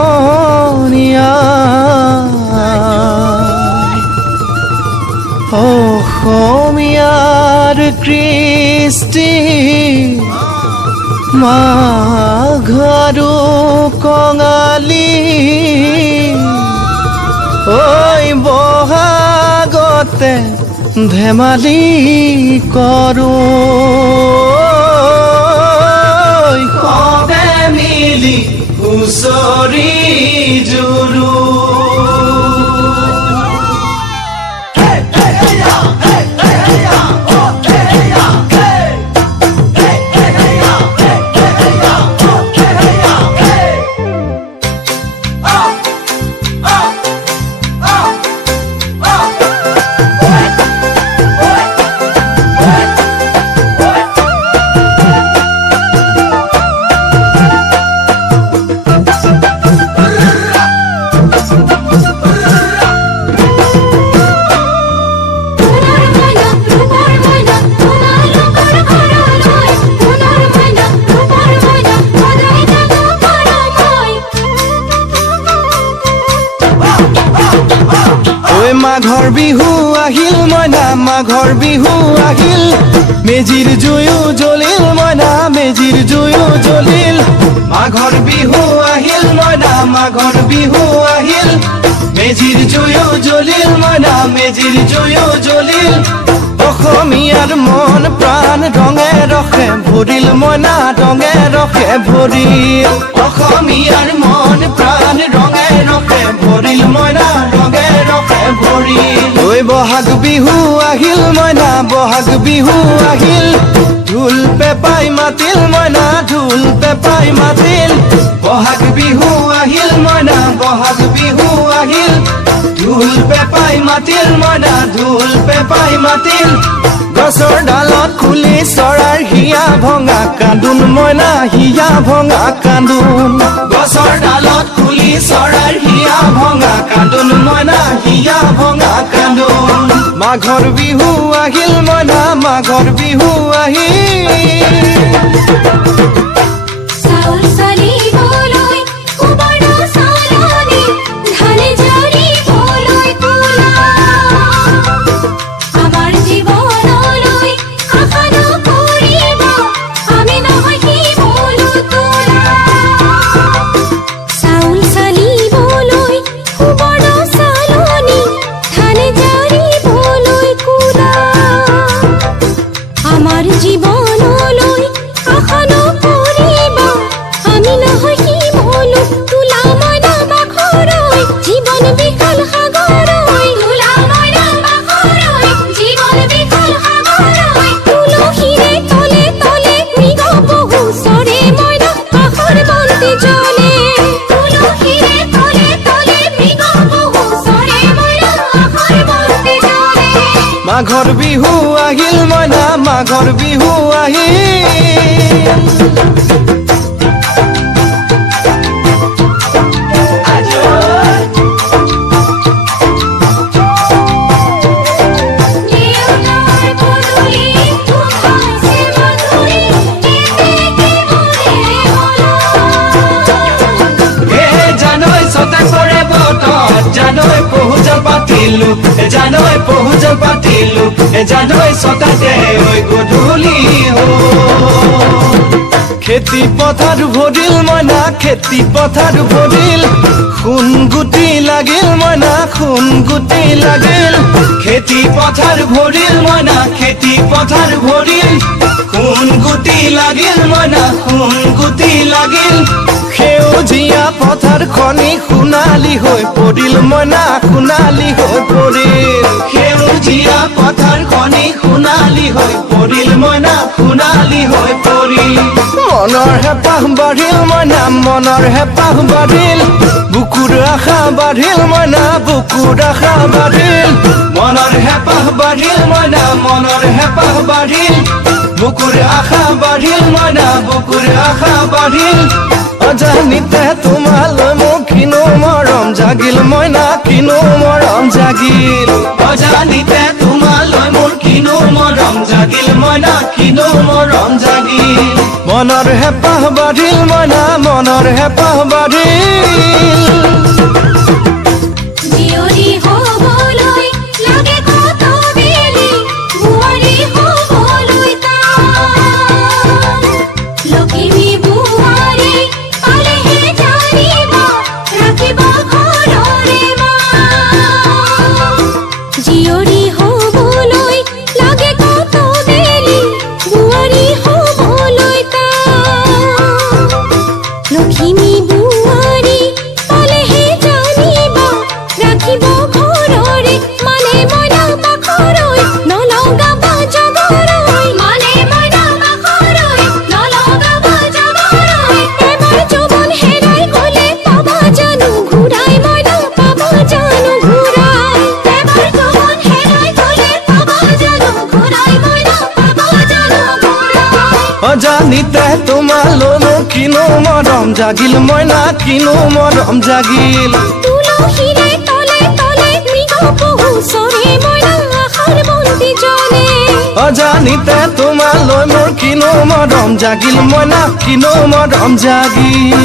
সমনীয়া অসমীয়াৰ কৃষ্টি মাঘৰো কঙালী ঐ বহাগতে ধেমালি কৰোঁ সবে মিলি হুঁচৰি জুৰো মাঘৰ বিহু আহিল মইনা মাঘৰ বিহু আহিল মেজিৰ জুয়ো জ্বলিল মইনা মেজিৰ জুয়ো জ্বলিল মাঘৰ বিহু আহিল মইনা মাঘৰ বিহু আহিল মেজিৰ জুয়ো জ্বলিল মইনা মেজিৰ জুয়ো জ্বলিল অসমীয়াৰ মন প্ৰাণ ৰঙে ৰখে ভৰিল মইনা ৰঙে ৰখে ভৰিল অসমীয়াৰ মন প্ৰাণ ৰঙে ৰখে ভৰিল মইনা ৰঙে ৰখে ভৰিল ঐ বহাগ বিহু আহিল মইনা বহাগ বিহু আহিল ঢোল পেপাই মাতিল মইনা ঢোল পেপাই মাতিল বহাগ বিহু আহিল মইনা বহাগ বিহু আহিল ঢোল পেপাই মাতিল মইনা ঢোল পেপাই মাতিল গছৰ ডালত খুলি চৰাৰ হিয়া ভঙা কান্দোন মইনা হিয়া ভঙা কান্দোন গছৰ ডালত খুলি চৰাৰ হিয়া ভঙা কান্দোন মইনা হিয়া ভঙা কান্দোন মাঘৰ বিহু আহিল মইনা মাঘৰ বিহু আহিল মাঘৰ বিহু আহিল মইনা মাঘৰ বিহু আহিল জানৈ পহুজল পাতিলো জানৈ ছটাতে ঐ গধূলি খেতি পথাৰ ভৰিল মইনা খেতি পথাৰ ভৰিল খুন গুটি লাগিল মইনা খুন গুটি লাগিল খেতি পথাৰ ভৰিল মইনা খেতি পথাৰ ভৰিল খুন গুটি লাগিল মইনা খুন গুটি লাগিল সেউজীয়া পথাৰ খনি সোণালী হৈ পৰিল মইনা সোণালী হৈ পৰিল সেউজীয়া পথাৰ খনি সোণালী হৈ পৰিল মইনা সোণালী হৈ পৰিল মনৰ হেঁপাহ বাঢ়িল মইনা মনৰ হেঁপাহ বাঢ়িল বুকুৰ আশা বাঢ়িল মইনা বুকুৰ আশা বাঢ়িল মনৰ হেঁপাহ বাঢ়িল মইনা মনৰ হেঁপাহ বাঢ়িল বুকুৰ আশা বাঢ়িল মইনা বুকুৰ আশা বাঢ়িল অজানিতে তোমালৈ মোক কিনো মৰম জাগিল মইনা কিনো মৰম জাগিল জাগিল অজানিতে তোমালৈ মোৰ কিনো মৰম জাগিল মইনা কিনো মৰম জাগিল মনৰ হেঁপাহ বাঢ়িল মইনা মনৰ হেঁপাহ বাঢ়িল জিয়ৰী হ'বলৈ লাগে কত বেলি বোৱাৰী হ'বলৈ টান লখিমী বোৱাৰী পালেহে জানিব ৰাখিব ঘৰৰে মান জিয়ৰী হ'বলৈ লাগে কত বেলি বোৱাৰী হ'বলৈ টান লখিমী বোৱাৰী পালেহে জানিব ৰাখিব ঘৰৰে মানে মইনা পাখৰৈ নলগাব জগৰৈ মানে মইনা পাখৰৈ নলগাব জগৰৈ এবাৰ যৌৱন হেৰাই গ'লে পাবা জানো ঘূৰাই মইনা পাবা জানো ঘূৰাই এবাৰ যৌৱন হেৰাই গ'লে পাবা জানো ঘূৰাই মইনা পাবা জানো ঘূৰাই অজানিতে তোমালৈ মোৰ কিনো মৰম জাগিল মইনা কিনো মৰম জাগিল তুলসীৰে তলে তলে মৃগ পহু চৰে মইনা আশাৰ বন্তি জ্বলে অজানিতে তোমালৈ মোৰ কিনো মৰম জাগিল মইনা কিনো মৰম জাগিল